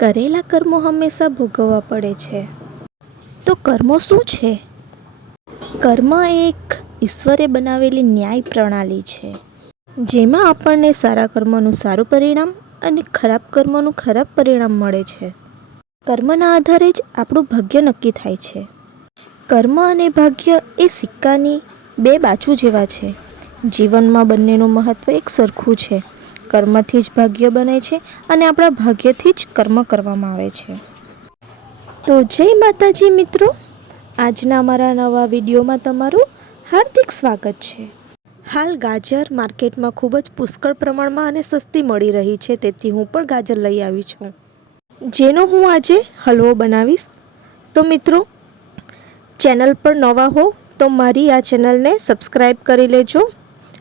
કરેલા કર્મો હંમેશા ભોગવવા પડે છે. તો કર્મો શું છે? કર્મ એક ઈશ્વરે બનાવેલી ન્યાય પ્રણાલી છે, જેમાં આપણને સારા કર્મોનું સારું પરિણામ અને ખરાબ કર્મોનું ખરાબ પરિણામ મળે છે. કર્મના આધારે જ આપણું ભાગ્ય નક્કી થાય છે. કર્મ અને ભાગ્ય એ સિક્કાની બે બાજુ જેવા છે. જીવનમાં બંનેનું મહત્ત્વ એક સરખું છે. કર્મથી જ ભાગ્ય બને છે અને આપણા ભાગ્યથી જ કર્મ કરવામાં આવે છે. તો જય માતાજી મિત્રો, આજના અમારા નવા વિડીયોમાં તમારું હાર્દિક સ્વાગત છે. હાલ ગાજર માર્કેટમાં ખૂબ જ પુષ્કળ પ્રમાણમાં અને સસ્તી મળી રહી છે, તેથી હું પણ ગાજર લઈ આવી છું, જેનો હું આજે હલવો બનાવીશ. તો મિત્રો, ચેનલ પર નવા હો તો મારી આ ચેનલને સબસ્ક્રાઈબ કરી લેજો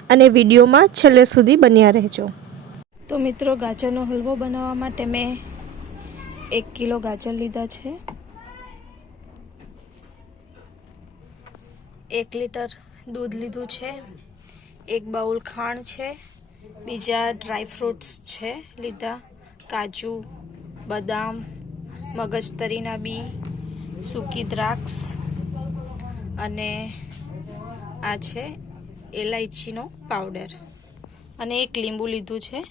અને વિડીયોમાં છેલ્લે સુધી બન્યા રહેજો. તો મિત્રો, ગાજરનો હલવો બનાવવા માટે મેં 1 કિલો ગાજર લીધા છે, 1 લીટર દૂધ લીધું છે, 1 બાઉલ ખાંડ છે, બીજા ડ્રાય ફ્રૂટ્સ છે લીધા, કાજુ, બદામ, મગજતરીના બી, સૂકી દ્રાક્ષ અને આ છે એલાયચીનો પાવડર, અને 1 લીંબુ લીધું છે,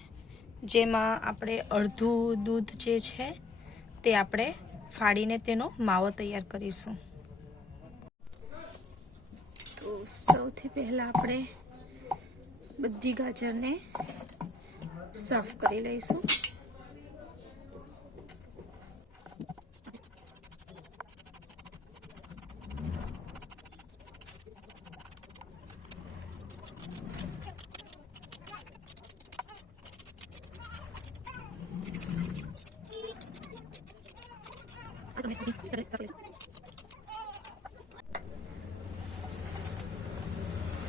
જેમાં આપણે અડધું દૂધ જે છે તે આપણે ફાડીને તેનો માવો તૈયાર કરીશું. તો સૌથી પહેલાં આપણે બધી ગાજરને સાફ કરી લઈશું.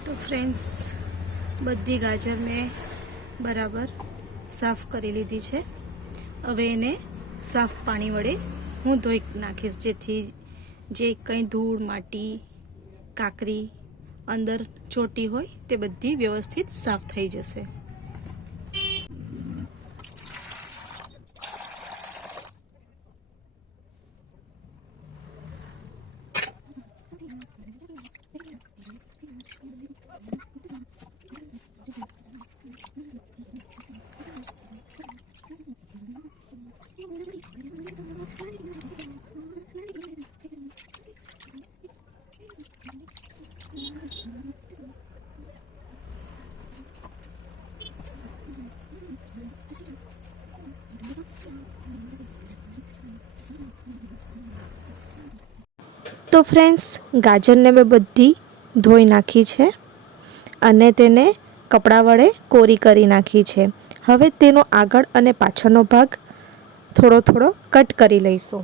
તો ફ્રેન્ડ્સ, બધી ગાજર મેં બરાબર સાફ કરી લીધી છે. હવે એને સાફ પાણી વડે હું ધોઈ નાખીશ, જેથી જે કંઈ ધૂળ, માટી, કાકરી અંદર ચોટી હોય તે બધી વ્યવસ્થિત સાફ થઈ જશે. તો ફ્રેન્ડ્સ, ગાજરને મેં બધી ધોઈ નાખી છે અને તેને કપડાં વડે કોરી કરી નાખી છે. હવે તેનો આગળ અને પાછળનો ભાગ થોડો થોડો કટ કરી લઈશું.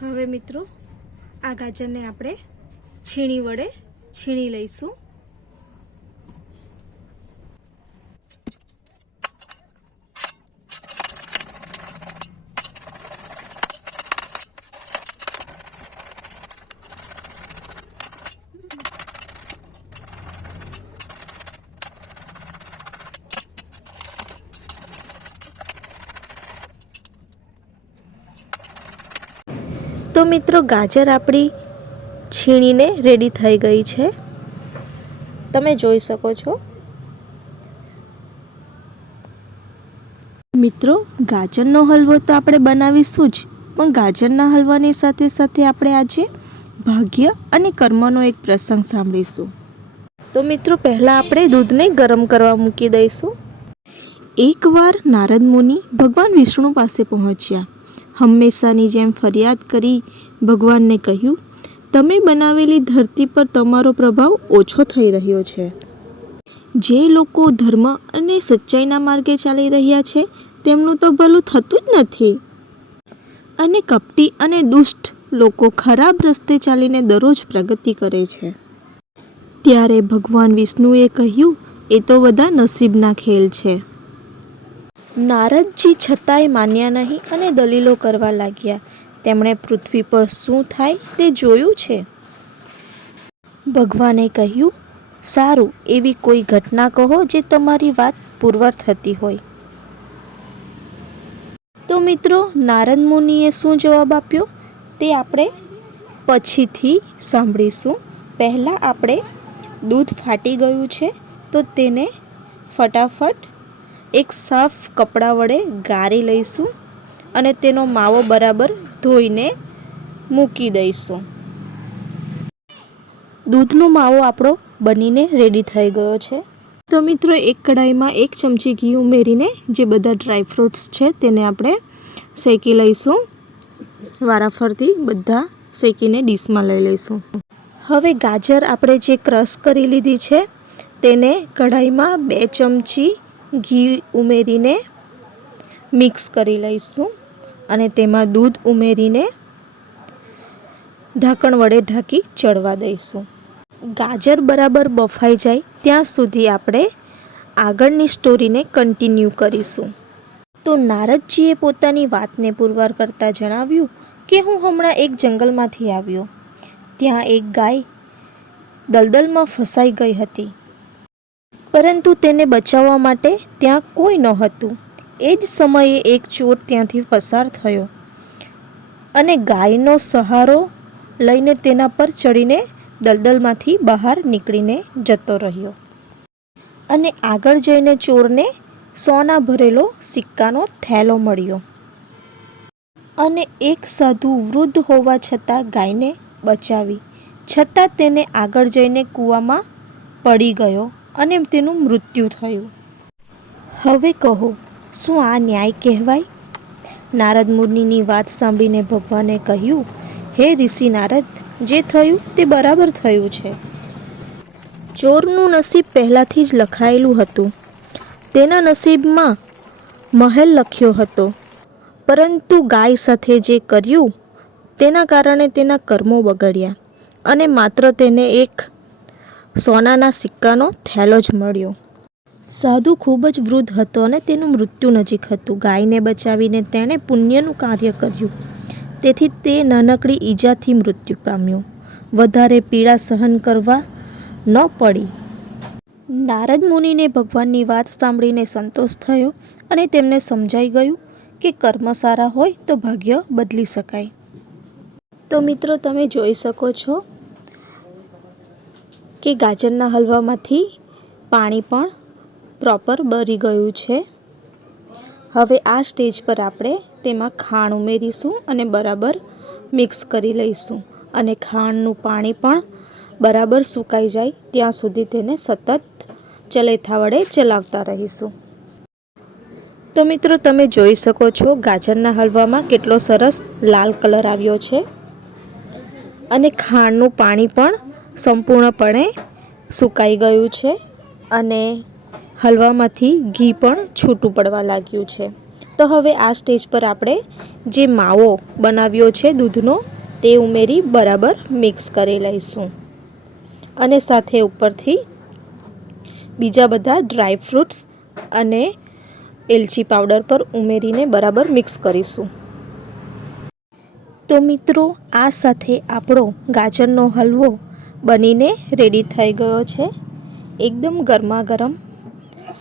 હવે મિત્રો, આ ગાજરને આપણે છીણી વડે છીણી લઈશું. તો મિત્રો, ગાજર આપણી છીણીને રેડી થઈ ગઈ છે, તમે જોઈ શકો છો. મિત્રો, ગાજરનો હલવો તો આપણે બનાવીશું જ, પણ ગાજરના હલવાની સાથે સાથે આપણે આજે ભાગ્ય અને કર્મનો એક પ્રસંગ સાંભળીશું. તો મિત્રો, પહેલાં આપણે દૂધને ગરમ કરવા મૂકી દઈશું. એકવાર નારદ મુનિ ભગવાન વિષ્ણુ પાસે પહોંચ્યા. હંમેશાની જેમ ફરિયાદ કરી ભગવાનને કહ્યું, તમે બનાવેલી ધરતી પર તમારો પ્રભાવ ઓછો થઈ રહ્યો છે. જે લોકો ધર્મ અને સચ્ચાઈના માર્ગે ચાલી રહ્યા છે તેમનું તો ભલું થતું જ નથી, અને કપટી અને દુષ્ટ લોકો ખરાબ રસ્તે ચાલીને દરરોજ પ્રગતિ કરે છે. ત્યારે ભગવાન વિષ્ણુએ કહ્યું, એ તો બધા નસીબના ખેલ છે. નારદજી છતાંય માન્યા નહીં અને દલીલો કરવા લાગ્યા. તેમણે પૃથ્વી પર શું થાય તે જોયું છે. ભગવાને કહ્યું, સારું, એવી કોઈ ઘટના કહો જે તમારી વાત પુરવાર થતી હોય. તો મિત્રો, નારદ મુનિએ શું જવાબ આપ્યો તે આપણે પછીથી સાંભળીશું. પહેલાં આપણે દૂધ ફાટી ગયું છે તો તેને ફટાફટ એક સાફ કપડાં વડે ગાળી લઈશું અને તેનો માવો બરાબર ધોઈને મૂકી દઈશું. દૂધનો માવો આપણો બનીને રેડી થઈ ગયો છે. તો મિત્રો, એક કઢાઈમાં 1 ચમચી ઘી ઉમેરીને જે બધા ડ્રાયફ્રૂટ્સ છે તેને આપણે શેકી લઈશું. વારાફરતી બધા શેકીને ડીશમાં લઈ લઈશું. હવે ગાજર આપણે જે ક્રશ કરી લીધી છે તેને કઢાઈમાં 2 ચમચી ઘી ઉમેરીને મિક્સ કરી લઈશું અને તેમાં દૂધ ઉમેરીને ઢાંકણ વડે ઢાંકી ચડવા દઈશું. ગાજર બરાબર બફાઈ જાય ત્યાં સુધી આપણે આગળની સ્ટોરીને કન્ટિન્યુ કરીશું. તો નારદજીએ પોતાની વાતને પુરવાર કરતાં જણાવ્યું કે હું હમણાં એક જંગલમાંથી આવ્યો. ત્યાં એક ગાય દલદલમાં ફસાઈ ગઈ હતી, પરંતુ તેને બચાવવા માટે ત્યાં કોઈ નહોતું. એ જ સમયે એક ચોર ત્યાંથી પસાર થયો અને ગાયનો સહારો લઈને તેના પર ચડીને દલદલમાંથી બહાર નીકળીને જતો રહ્યો અને આગળ જઈને ચોરને સોના ભરેલો સિક્કાનો થેલો મળ્યો અને એક સાધુ વૃદ્ધ હોવા છતાં ગાયને બચાવી, છતાં તેને આગળ જઈને કૂવામાં પડી ગયો અને તેનું મૃત્યુ થયું. હવે કહો, શું આ ન્યાય કહેવાય? નારદ મુનિની વાત સાંભળીને ભગવાને કહ્યું, હે ઋષિ નારદ, જે થયું તે બરાબર થયું છે. ચોરનું નસીબ પહેલાંથી જ લખાયેલું હતું. તેના નસીબમાં મહેલ લખ્યો હતો, પરંતુ ગાય સાથે જે કર્યું તેના કારણે તેના કર્મો બગડ્યા અને માત્ર તેને એક સોનાના સિક્કાનો થેલો જ મળ્યો. સાધુ ખૂબ જ વૃદ્ધ હતો અને તેનું મૃત્યુ નજીક હતું. ગાયને બચાવીને તેણે પુણ્યનું કાર્ય કર્યું, તેથી તે નાનકડી ઈજાથી મૃત્યુ પામ્યો. વધારે પીડા સહન કરવા ન પડી. નારદ મુનિને ભગવાનની વાત સાંભળીને સંતોષ થયો અને તેમને સમજાઈ ગયું કે કર્મ સારા હોય તો ભાગ્ય બદલી શકાય. તો મિત્રો, તમે જોઈ શકો છો કે ગાજરના હલવામાંથી પાણી પણ પ્રોપર બળી ગયું છે. હવે આ સ્ટેજ પર આપણે તેમાં ખાંડ ઉમેરીશું અને બરાબર મિક્સ કરી લઈશું અને ખાંડનું પાણી પણ બરાબર સુકાઈ જાય ત્યાં સુધી તેને સતત ચલેથા વડે ચલાવતા રહીશું. તો મિત્રો, તમે જોઈ શકો છો ગાજરના હલવામાં કેટલો સરસ લાલ કલર આવ્યો છે અને ખાંડનું પાણી પણ સંપૂર્ણપણે સુકાઈ ગયું છે અને હલવામાંથી ઘી પણ છૂટું પડવા લાગ્યું છે. તો હવે આ સ્ટેજ પર આપણે જે માવો બનાવ્યો છે દૂધનો તે ઉમેરી બરાબર મિક્સ કરી લઈશું અને સાથે ઉપરથી બીજા બધા ડ્રાયફ્રૂટ્સ અને એલચી પાવડર પર ઉમેરીને બરાબર મિક્સ કરીશું. તો મિત્રો, આ સાથે આપણો ગાજરનો હલવો બનીને રેડી થઈ ગયો છે. એકદમ ગરમા ગરમ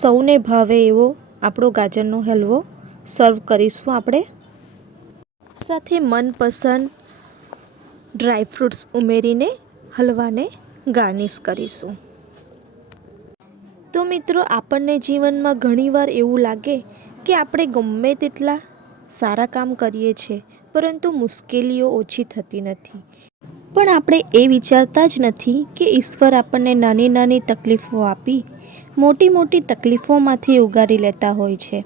સૌને ભાવે એવો આપણો ગાજરનો હલવો સર્વ કરીશું આપણે. સાથે મનપસંદ ડ્રાયફ્રૂટ્સ ઉમેરીને હલવાને ગાર્નિશ કરીશું. તો મિત્રો, આપણને જીવનમાં ઘણીવાર એવું લાગે કે આપણે ગમે તેટલા સારા કામ કરીએ છીએ, પરંતુ મુશ્કેલીઓ ઓછી થતી નથી. પણ આપણે એ વિચારતા જ નથી કે ઈશ્વર આપણને નાની નાની તકલીફો આપી મોટી મોટી તકલીફોમાંથી ઉગારી લેતા હોય છે.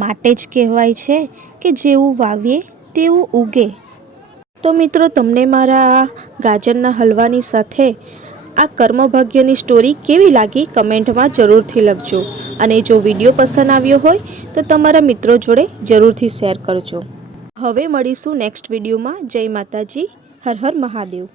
માટે જ કહેવાય છે કે જેવું વાવીએ તેવું ઉગે. તો મિત્રો, તમને મારા આ ગાજરના હલવાની સાથે આ કર્મભાગ્યની સ્ટોરી કેવી લાગી કમેન્ટમાં જરૂરથી લખજો અને જો વિડીયો પસંદ આવ્યો હોય તો તમારા મિત્રો જોડે જરૂરથી શેર કરજો. હવે મળીશું નેક્સ્ટ વિડીયોમાં. જય માતાજી, હર હર મહાદેવ.